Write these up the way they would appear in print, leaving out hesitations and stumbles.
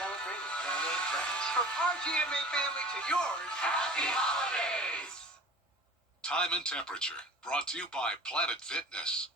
celebrate with family and friends. From our GMA family to yours, Happy holidays! Time and temperature brought to you by Planet Fitness.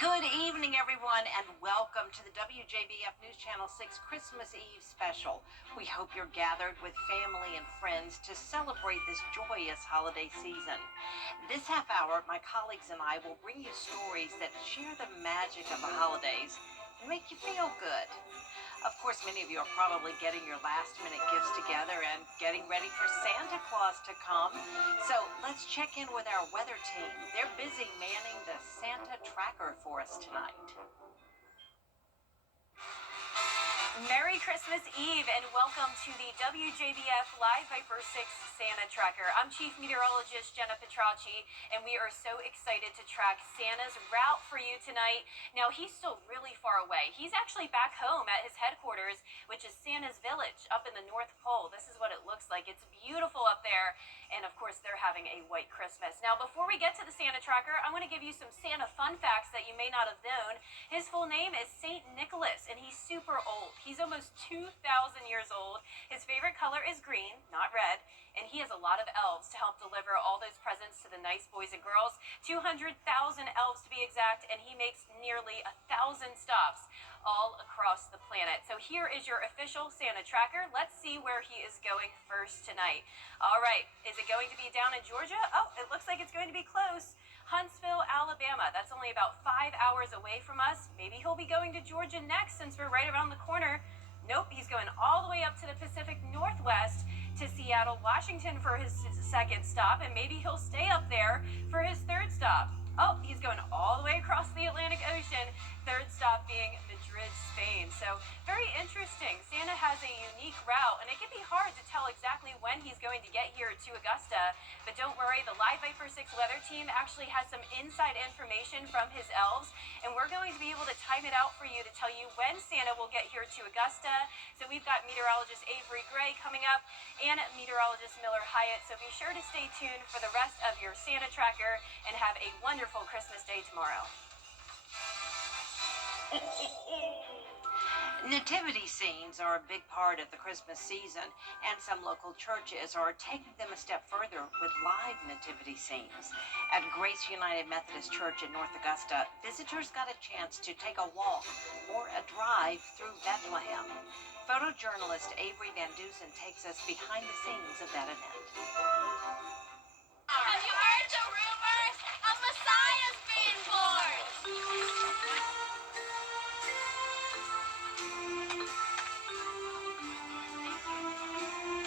Good evening, everyone, and welcome to the WJBF News Channel 6 Christmas Eve special. We hope you're gathered with family and friends to celebrate this joyous holiday season. This half hour, my colleagues and I will bring you stories that share the magic of the holidays and make you feel good. Of course, many of you are probably getting your last-minute gifts together and getting ready for Santa Claus to come. So let's check in with our weather team. They're busy manning the Santa tracker for us tonight. Merry Christmas Eve and welcome to the WJBF Live Viper 6 Santa Tracker. I'm Chief Meteorologist Jenna Petracci, and we are so excited to track Santa's route for you tonight. Now, he's still really far away. He's actually back home at his headquarters, which is Santa's Village up in the North Pole. This is what it looks like. It's beautiful up there, and of course, they're having a white Christmas. Now, before we get to the Santa Tracker, I want to give you some Santa fun facts that you may not have known. His full name is Saint Nicholas, and he's super old. He's almost 2,000 years old. His favorite color is green, not red, and he has a lot of elves to help deliver all those presents to the nice boys and girls. 200,000 elves to be exact, and he makes nearly 1,000 stops all across the planet. So here is your official Santa tracker. Let's see where he is going first tonight. All right, is it going to be down in Georgia? Oh, it looks like it's going to be close. Huntsville, Alabama. That's only about 5 hours away from us. Maybe he'll be going to Georgia next since we're right around the corner. Nope, he's going all the way up to the Pacific Northwest to Seattle, Washington for his second stop, and maybe he'll stay up there for his third stop. Oh, he's going all the way across the Atlantic Ocean, third stop being Madrid, Spain. So very interesting. Santa has a unique route, and it can be hard to tell exactly when he's going to get here to Augusta. But don't worry, the Live Viper 6 weather team actually has some inside information from his elves, and we're going to be able to time it out for you to tell you when Santa will get here to Augusta. So we've got meteorologist Avery Gray coming up and meteorologist Miller Hyatt. So be sure to stay tuned for the rest of your Santa tracker and have a wonderful Christmas day tomorrow. Nativity scenes are a big part of the Christmas season, and some local churches are taking them a step further with live nativity scenes. At Grace United Methodist Church in North Augusta, visitors got a chance to take a walk or a drive through Bethlehem. Photojournalist Avery Van Dusen takes us behind the scenes of that event. Have you heard the rumors? A Messiah's being born!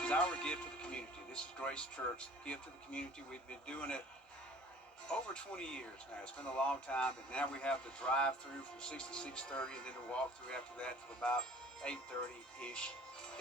It's our gift to the community. This is Grace Church, gift to the community. We've been doing it over 20 years now. It's been a long time, but now we have the drive-through from 6 to 6:30, and then the walk-through after that till about 8:30-ish.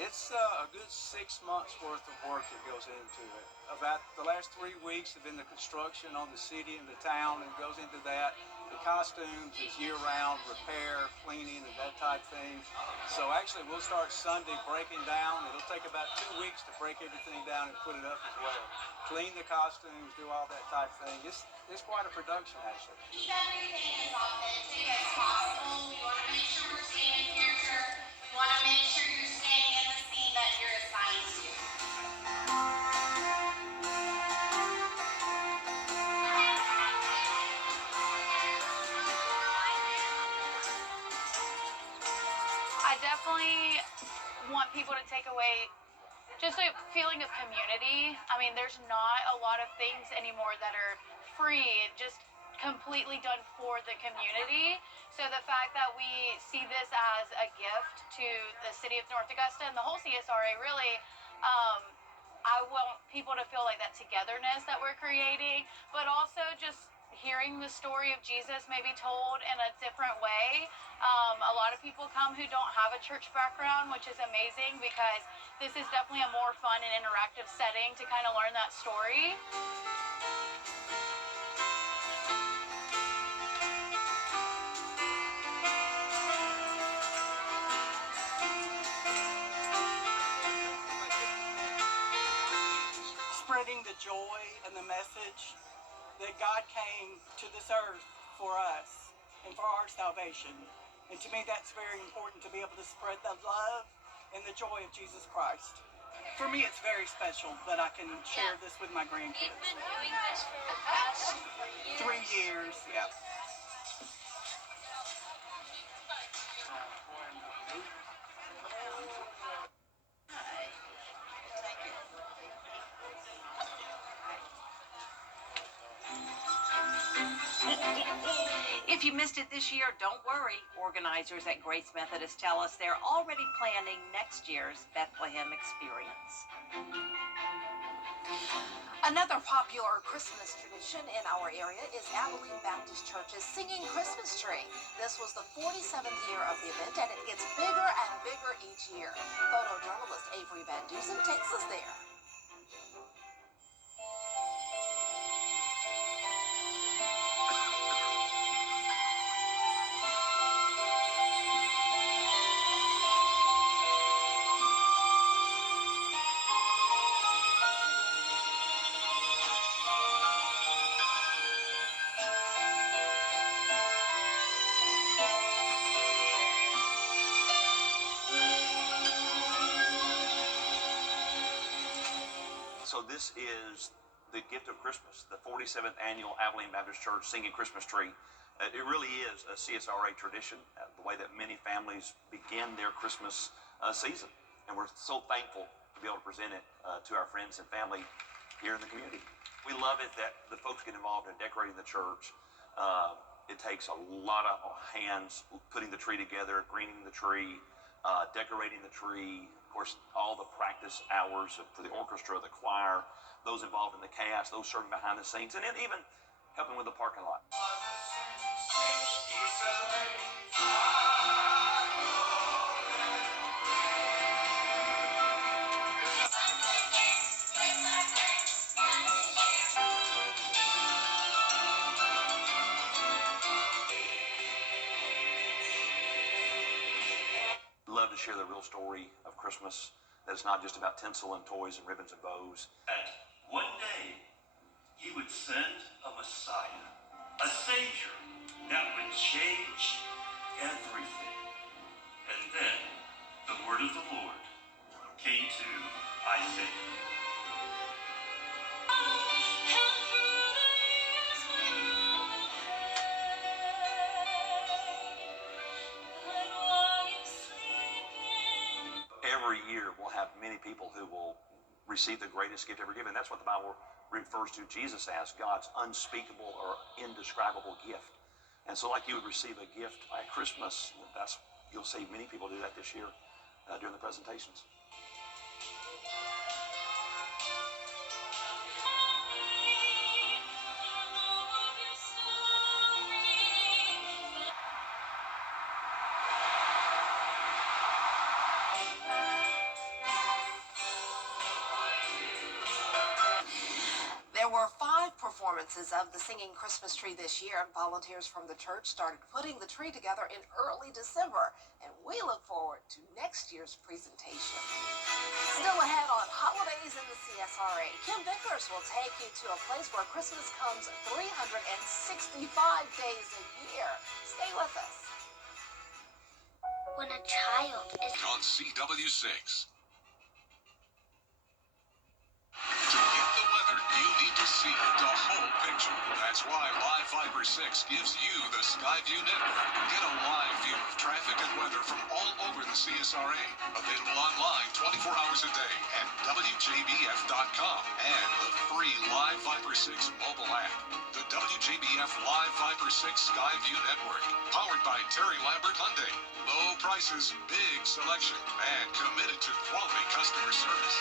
It's a good 6 months worth of work that goes into it. About the last 3 weeks have been the construction on the city and the town, and goes into that. The costumes is year-round, repair, cleaning, and that type thing. So actually, we'll start Sunday breaking down. It'll take about 2 weeks to break everything down and put it up as well. Clean the costumes, do all that type thing. It's quite a production, actually. Keep everything as authentic as possible. We want to make sure we're staying in character. We want to make sure you're staying in the scene that you're assigned to. I definitely want people to take away just a feeling of community. I mean, there's not a lot of things anymore that are free and just completely done for the community. So the fact that we see this as a gift to the city of North Augusta and the whole CSRA, really, I want people to feel like that togetherness that we're creating, but also just hearing the story of Jesus maybe told in a different way. A lot of people come who don't have a church background, which is amazing because this is definitely a more fun and interactive setting to kind of learn that story. Spreading the joy and the message that God came to this earth for us and for our salvation. And to me, that's very important, to be able to spread the love and the joy of Jesus Christ. For me, it's very special that I can share this with my grandkids. We've been doing this for the past 3 years, yeah. If you missed it this year, don't worry. Organizers at Grace Methodist tell us they're already planning next year's Bethlehem experience. Another popular Christmas tradition in our area is Abilene Baptist Church's Singing Christmas Tree. This was the 47th year of the event, and it gets bigger and bigger each year. Photojournalist Avery Van Dusen takes us there. So this is the gift of Christmas, the 47th annual Abilene Baptist Church Singing Christmas Tree. It really is a CSRA tradition, the way that many families begin their Christmas season. And we're so thankful to be able to present it to our friends and family here in the community. We love it that the folks get involved in decorating the church. It takes a lot of hands putting the tree together, greening the tree, decorating the tree. Of course, all the practice hours for the orchestra, the choir, those involved in the cast, those serving behind the scenes, and then even helping with the parking lot. Love to share the real story of Christmas, that it's not just about tinsel and toys and ribbons and bows. And one day, he would send a Messiah, a Savior that would change everything. And then the word of the Lord came to Isaiah. Every year we'll have many people who will receive the greatest gift ever given. That's what the Bible refers to Jesus as, God's unspeakable or indescribable gift. And so like you would receive a gift at Christmas, you'll see many people do that this year during the presentations. There were 5 performances of the Singing Christmas Tree this year, and volunteers from the church started putting the tree together in early December, and we look forward to next year's presentation. Still ahead on holidays in the CSRA, Kim Vickers will take you to a place where Christmas comes 365 days a year. Stay with us. When a child is On CW6. To get the weather, you need to see the whole picture. That's why Live Fiber 6 gives you the Skyview network. Get a live view of traffic and weather from all over the CSRA. Available online 24 hours a day at WJBF.com and the free Live Fiber 6 mobile app. The WJBF Live Fiber 6 Skyview network. Powered by Terry Lambert Hyundai. Low prices, big selection, and committed to quality customer service.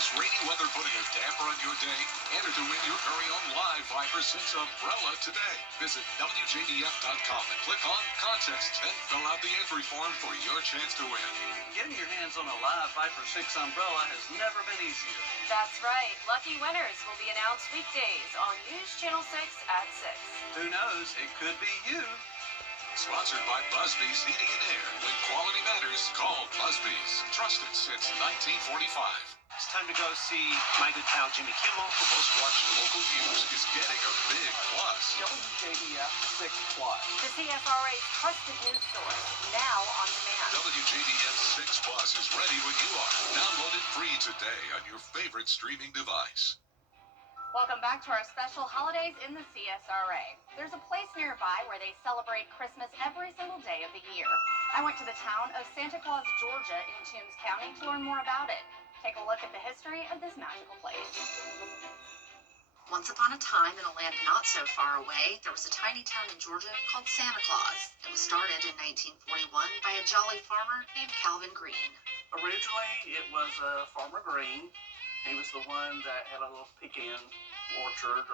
Is rainy weather putting a damper on your day? Enter to win your very own live Viper 6 umbrella today. Visit WJBF.com and click on Contest and fill out the entry form for your chance to win. Getting your hands on a live Viper 6 umbrella has never been easier. That's right. Lucky winners will be announced weekdays on News Channel 6 at 6. Who knows? It could be you. Sponsored by Busby's Heating and Air. When quality matters, call Busby's. Trusted since 1945. It's time to go see my good pal Jimmy Kimmel. The most watched local news is getting a big plus. WJBF 6 Plus. The CSRA's trusted news source, now on demand. WJBF 6 Plus is ready when you are. Download it free today on your favorite streaming device. Welcome back to our special holidays in the CSRA. There's a place nearby where they celebrate Christmas every single day of the year. I went to the town of Santa Claus, Georgia in Toombs County to learn more about it. Take a look at the history of this magical place. Once upon a time, in a land not so far away, there was a tiny town in Georgia called Santa Claus. It was started in 1941 by a jolly farmer named Calvin Green. Originally, it was Farmer Green. He was the one that had a little pecan orchard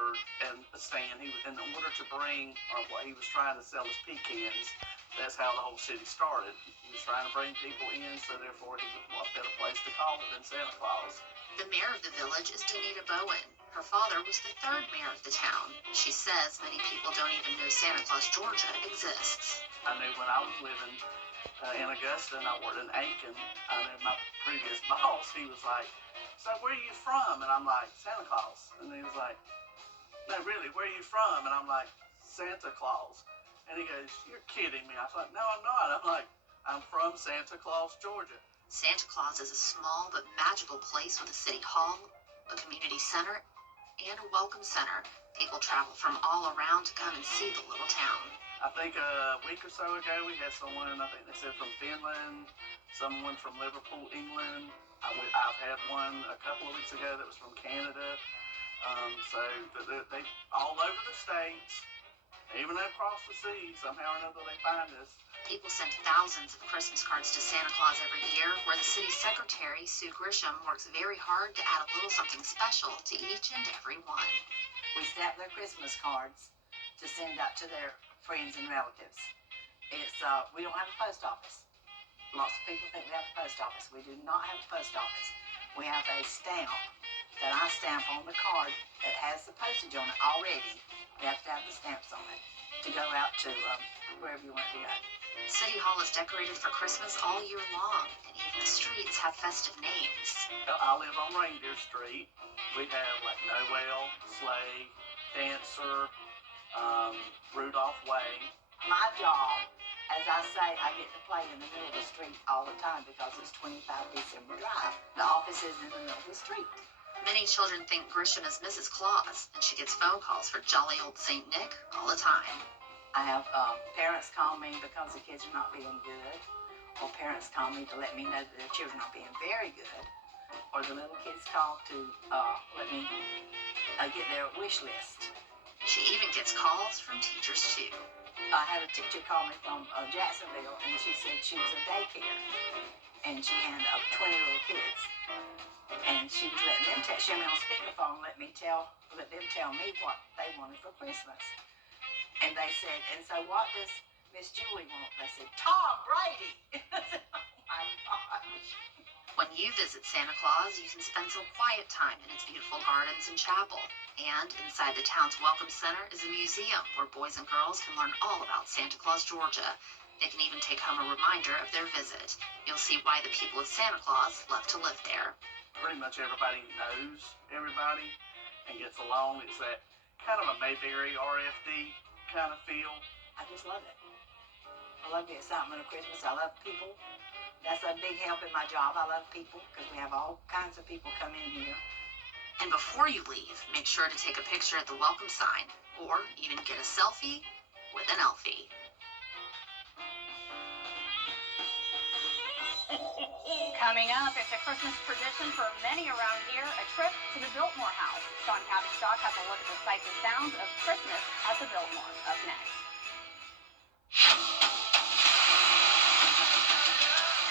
and a stand. In order to bring, or what he was trying to sell his pecans, that's how the whole city started. He was trying to bring people in, so therefore he was what better place to call it than Santa Claus. The mayor of the village is Danita Bowen. Her father was the third mayor of the town. She says many people don't even know Santa Claus, Georgia exists. I knew when I was living in Augusta and I worked in Aiken, I knew my previous boss, he was like, so where are you from? And I'm like, Santa Claus. And he was like, no, really, where are you from? And I'm like, Santa Claus. And he goes, you're kidding me. I was like, no, I'm not. I'm like, I'm from Santa Claus, Georgia. Santa Claus is a small but magical place with a city hall, a community center, and a welcome center. People travel from all around to come and see the little town. I think a week or so ago we had someone, I think they said from Finland, someone from Liverpool, England. I've had one a couple of weeks ago that was from Canada. So they all over the states, even across the sea, somehow or another they find us. People send thousands of Christmas cards to Santa Claus every year, where the city secretary, Sue Grisham, works very hard to add a little something special to each and every one. We stamp their Christmas cards to send out to their friends and relatives. We don't have a post office. Lots of people think we have a post office. We do not have a post office. We have a stamp that I stamp on the card that has the postage on it already. We have to have the stamps on it to go out to wherever you want to go. City Hall is decorated for Christmas all year long, and even the streets have festive names. I live on Reindeer Street. We have like Noel, Sleigh, Dancer, Rudolph Way. My job, as I say, I get to play in the middle of the street all the time because it's 25 December Drive. The office is in the middle of the street. Many children think Grisham is Mrs. Claus, and she gets phone calls for jolly old St. Nick all the time. I have parents call me because the kids are not being good, or parents call me to let me know that their children are being very good, or the little kids call to let me get their wish list. She even gets calls from teachers too. I had a teacher call me from Jacksonville, and she said she was a daycare, and she had 20 little kids, and she was letting them show me on speakerphone, let them tell me what they wanted for Christmas. And they said, and so what does Miss Julie want? They said, Tom Brady. I said, oh my gosh. When you visit Santa Claus, you can spend some quiet time in its beautiful gardens and chapel. And inside the town's Welcome Center is a museum where boys and girls can learn all about Santa Claus, Georgia. They can even take home a reminder of their visit. You'll see why the people of Santa Claus love to live there. Pretty much everybody knows everybody and gets along. It's that kind of a Mayberry RFD kind of feel. I just love it. I love the excitement of Christmas. I love people. That's a big help in my job. I love people because we have all kinds of people come in here. And before you leave, make sure to take a picture at the welcome sign, or even get a selfie with an Elfie. Coming up, it's a Christmas tradition for many around here, a trip to the Biltmore House. Sean Cavistock has a look at the sights and sounds of Christmas at the Biltmore. Up next.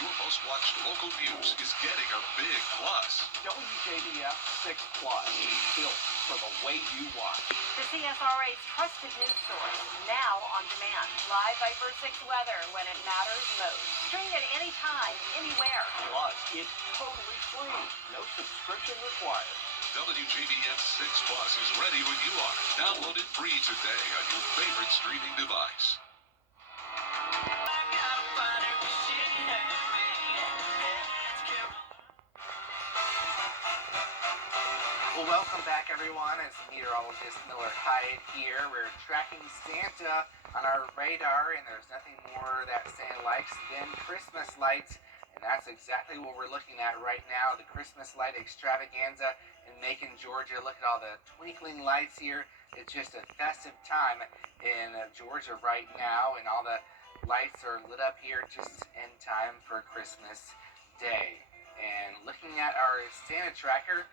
Your most most watched local news is getting a big plus. WJBF 6 Plus, built for the way you watch. The CSRA's trusted news source, now on demand. Live Viper 6 weather when it matters most. Stream it anytime, anywhere. Plus, it's totally free. No subscription required. WJBF 6 Plus is ready when you are. Download it free today on your favorite streaming device. Well, welcome back, everyone. It's meteorologist Miller Hyatt here. We're tracking Santa on our radar, and there's nothing more that Santa likes than Christmas lights. And that's exactly what we're looking at right now, the Christmas light extravaganza in Macon, Georgia. Look at all the twinkling lights here. It's just a festive time in Georgia right now, and all the lights are lit up here just in time for Christmas Day. And looking at our Santa tracker,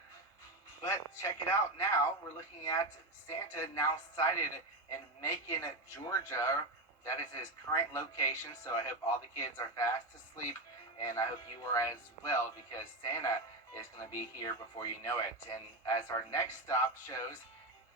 but check it out now. We're looking at Santa now sighted in Macon, Georgia. That is his current location, so I hope all the kids are fast asleep, and I hope you are as well, because Santa is going to be here before you know it. And as our next stop shows,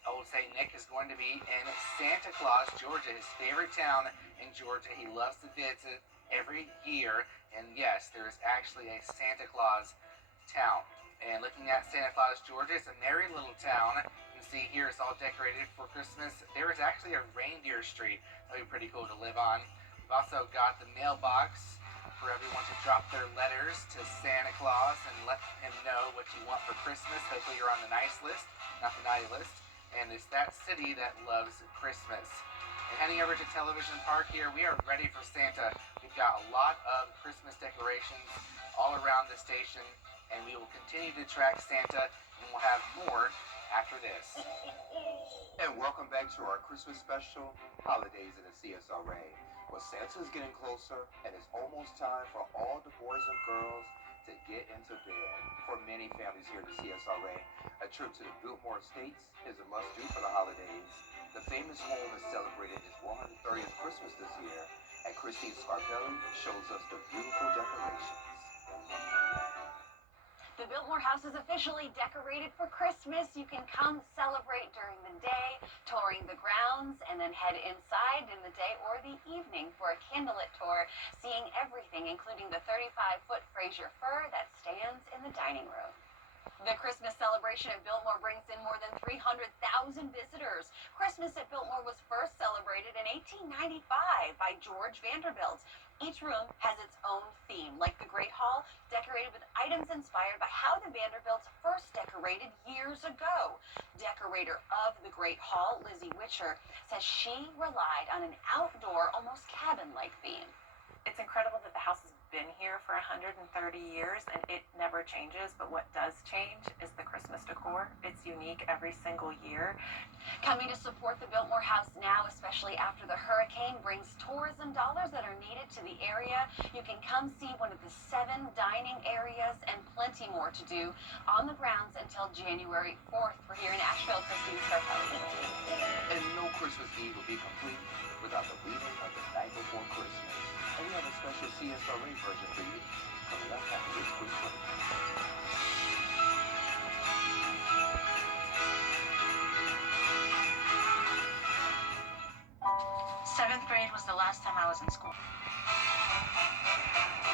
old St. Nick is going to be in Santa Claus, Georgia, his favorite town in Georgia. He loves to visit every year, and yes, there is actually a Santa Claus town. And looking at Santa Claus, Georgia, it's a merry little town. You can see here it's all decorated for Christmas. There is actually a reindeer street. That would be pretty cool to live on. We've also got the mailbox for everyone to drop their letters to Santa Claus and let him know what you want for Christmas. Hopefully you're on the nice list, not the naughty list. And it's that city that loves Christmas. And heading over to Television Park here, we are ready for Santa. We've got a lot of Christmas decorations all around the station, and we will continue to track Santa, and we'll have more after this. And welcome back to our Christmas special, Holidays in the CSRA. Well, Santa's getting closer, and it's almost time for all the boys and girls to get into bed. For many families here at the CSRA, a trip to the Biltmore Estates is a must-do for the holidays. The famous home has celebrated its 130th Christmas this year, and Christine Scarpelli shows us the beautiful decorations. The Biltmore House is officially decorated for Christmas. You can come celebrate during the day, touring the grounds, and then head inside in the day or the evening for a candlelit tour, seeing everything, including the 35-foot Fraser fir that stands in the dining room. The Christmas celebration at Biltmore brings in more than 300,000 visitors. Christmas at Biltmore was first celebrated in 1895 by George Vanderbilt. Each room has its own theme, like the Great Hall, decorated with items inspired by how the Vanderbilts first decorated years ago. Decorator of the Great Hall, Lizzie Witcher, says she relied on an outdoor, almost cabin-like theme. It's incredible that the house has been here for 130 years and it never changes, but what does change is the Christmas decor. It's unique every single year. Coming to support the Biltmore House now, especially after the hurricane, brings tourism dollars that are needed to the area. You can come see one of the 7 dining areas and plenty more to do on the grounds until January 4th. We're here in Asheville, Christine Scarpelli. And no Christmas Eve will be complete without the reading of the night before Christmas. And we have a special CSRA version for you coming up after this quick break. 7th grade was the last time I was in school.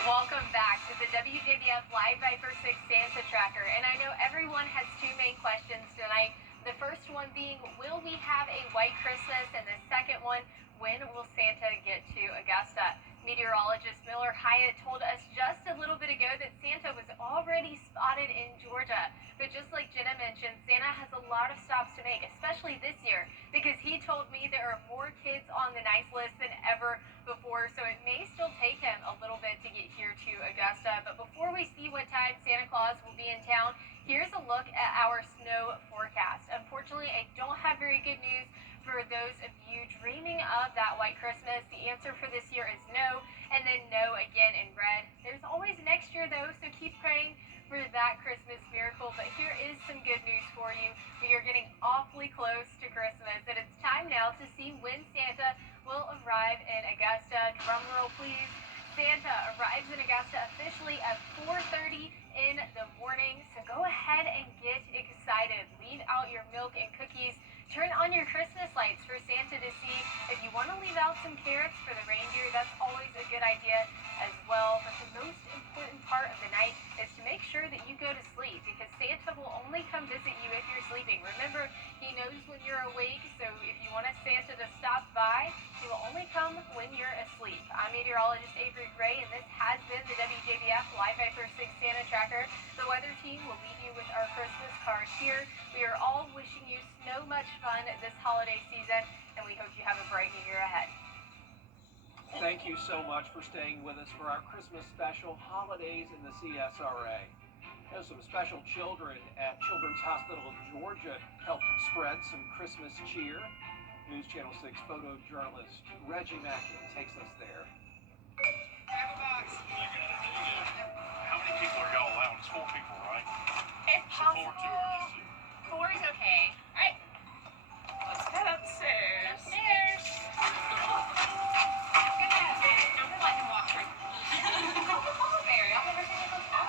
Welcome back to the WJBF Live Viper 6 Santa Tracker. And I know everyone has 2 main questions tonight. The first one being, will we have a white Christmas? And the second one, when will Santa get to Augusta? Meteorologist Miller Hyatt told us just a little bit ago that Santa was already spotted in Georgia. But just like Jenna mentioned, Santa has a lot of stops to make, especially this year, because he told me there are more kids on the nice list than ever before, so it may still take him a little bit to get here to Augusta. But before we see what time Santa Claus will be in town, here's a look at our snow forecast. Unfortunately, I don't have very good news for those of you dreaming of that white Christmas. The answer for this year is no, and then no again in red. There's always next year though, so keep praying for that Christmas miracle. But here is some good news for you. We are getting awfully close to Christmas, and it's time now to see when Santa will arrive in Augusta. Drum roll, please. Santa arrives in Augusta officially at 4:30 in the morning, so go ahead and get excited. Leave out your milk and cookies. Turn on your Christmas lights for Santa to see. If you want to leave out some carrots for the reindeer, that's always a good idea as well. But the most important part of the night is to make sure that you go to sleep, because Santa will only come visit you if you're sleeping. Remember, he knows when you're awake, so if you want a Santa to stop by, he will only come when you're asleep. I'm meteorologist Avery Gray, and this has been the WJBF Live Viper 6 Santa Tracker. The weather team will leave you with our Christmas card here. We are all wishing you so much fun this holiday season, and we hope you have a bright new year ahead. Thank you so much for staying with us for our Christmas special, Holidays in the CSRA. There's some special children at Children's Hospital of Georgia helped spread some Christmas cheer. News Channel 6 photojournalist Reggie Mackey takes us there. How many people are y'all allowing? It's 4 people, right? If possible, 4 is okay. All right. Let's head upstairs. Upstairs. Don't let him walk through. Polar bear. Y'all never seen him before?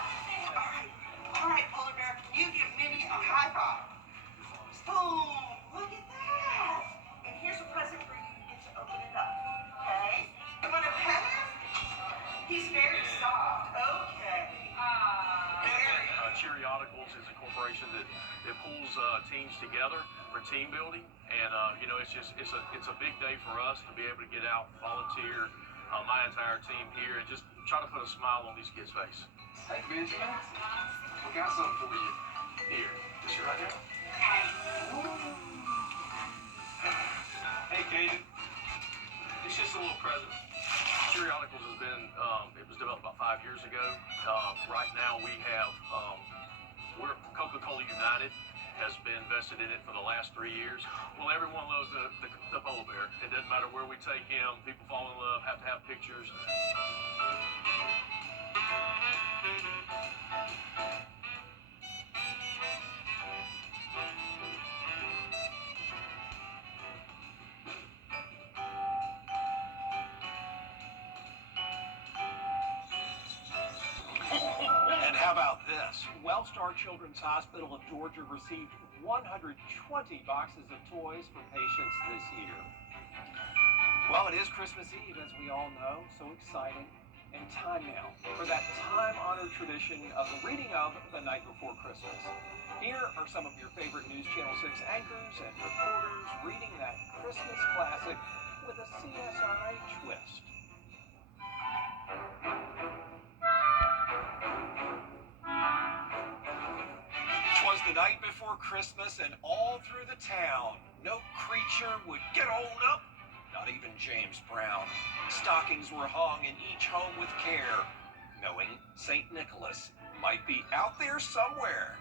All right, Polar Bear, can you give Minnie a high five? Boom! Look at that! And here's a present for you. You get to open it up. Okay? You want to pet him? He's very soft. Okay. Cheerioticals is a corporation that pulls teams together for team building, and you know, it's a big day for us to be able to get out, volunteer, my entire team here, and just try to put a smile on these kids' face. Hey, Benjamin, we got something for you. Here, this right here. Hey, Kaden, it's just a little present. Cheerioticals has been, it was developed about 5 years ago. Right now we have, we're Coca-Cola United has been invested in it for the last 3 years. Well, everyone loves the polar bear. It doesn't matter where we take him. People fall in love, have to have pictures. And how about this? Wellstar Children's Hospital of Georgia received 120 boxes of toys for patients this year. Well, it is Christmas Eve, as we all know, so exciting. And time now for that time-honored tradition of the reading of The Night Before Christmas. Here are some of your favorite News Channel 6 anchors and reporters reading that Christmas classic with a CSRA twist. 'Twas the night before Christmas, and all through the town, no creature would get on up, not even James Brown. Stockings were hung in each home with care, knowing St. Nicholas might be out there somewhere.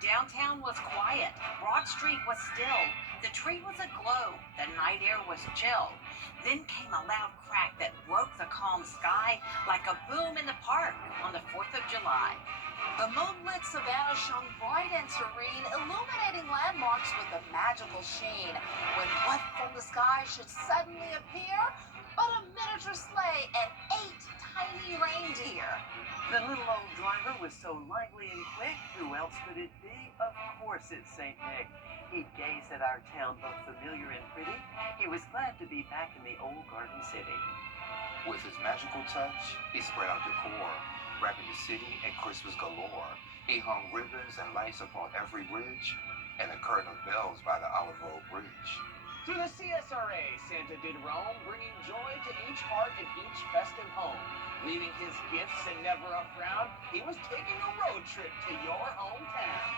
Downtown was quiet. Broad Street was still. The tree was aglow. The night air was chill. Then came a loud crack that broke the calm sky like a boom in the park on the 4th of July. The moonlit savannah shone bright and serene, illuminating landmarks with a magical sheen. When what from the sky should suddenly appear but a miniature sleigh and 8 tiny reindeer. The little old driver was so lively and quick, who else could it be? Of course it's St. Nick. He gazed at our town, both familiar and pretty. He was glad to be back in the old Garden City. With his magical touch, he spread out decor, wrapping the city in Christmas galore. He hung ribbons and lights upon every bridge, and a curtain of bells by the Olive Road Bridge. To the CSRA, Santa did roam, bringing joy to each heart and each festive home. Leaving his gifts and never a frown, he was taking a road trip to your hometown.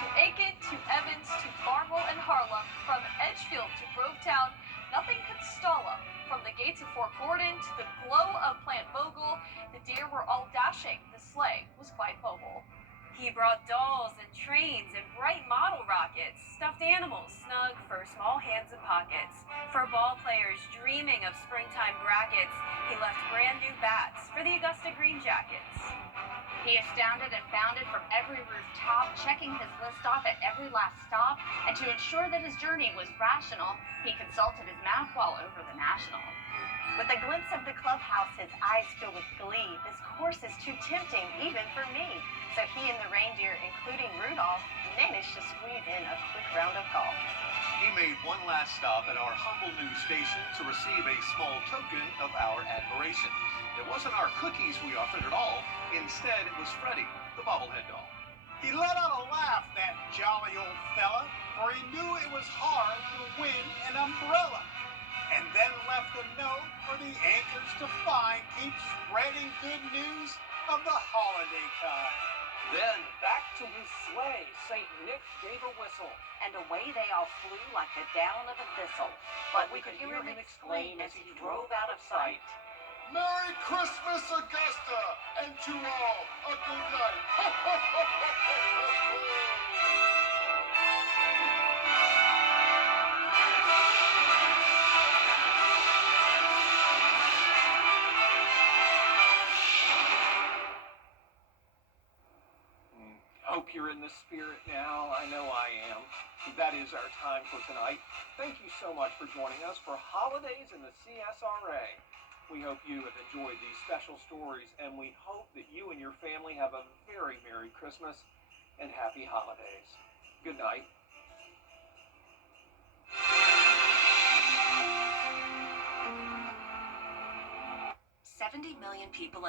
To Aiken, to Evans, to Barnwell and Harlem, from Edgefield to Grovetown, nothing could stall him. From the gates of Fort Gordon to the glow of Plant Bogle, the deer were all dashing. The sleigh was quite mobile. He brought dolls and trains and bright model rockets, stuffed animals snug for small hands and pockets. For ball players dreaming of springtime brackets, he left brand new bats for the Augusta Green Jackets. He astounded and bounded from every rooftop, checking his list off at every last stop, and to ensure that his journey was rational, he consulted his map while over the national. With a glimpse of the clubhouse, his eyes fill with glee. This course is too tempting, even for me. So he and the reindeer, including Rudolph, managed to squeeze in a quick round of golf. He made one last stop at our humble news station to receive a small token of our admiration. It wasn't our cookies we offered at all. Instead, it was Freddie, the bobblehead doll. He let out a laugh, that jolly old fella, for he knew it was hard to win an umbrella. And then left a note for the anchors to find. Keep spreading good news of the holiday kind. Then, back to his sleigh, St. Nick gave a whistle. And away they all flew like the down of a thistle. But we could hear him exclaim as he drove out of sight. Merry Christmas, Augusta, and to all a good night. Ho, ho, ho, ho, ho, ho. Hope you're in the spirit now. I know I am. That is our time for tonight. Thank you so much for joining us for Holidays in the CSRA. We hope you have enjoyed these special stories, and we hope that you and your family have a very Merry Christmas and Happy Holidays. Good night. 70 million people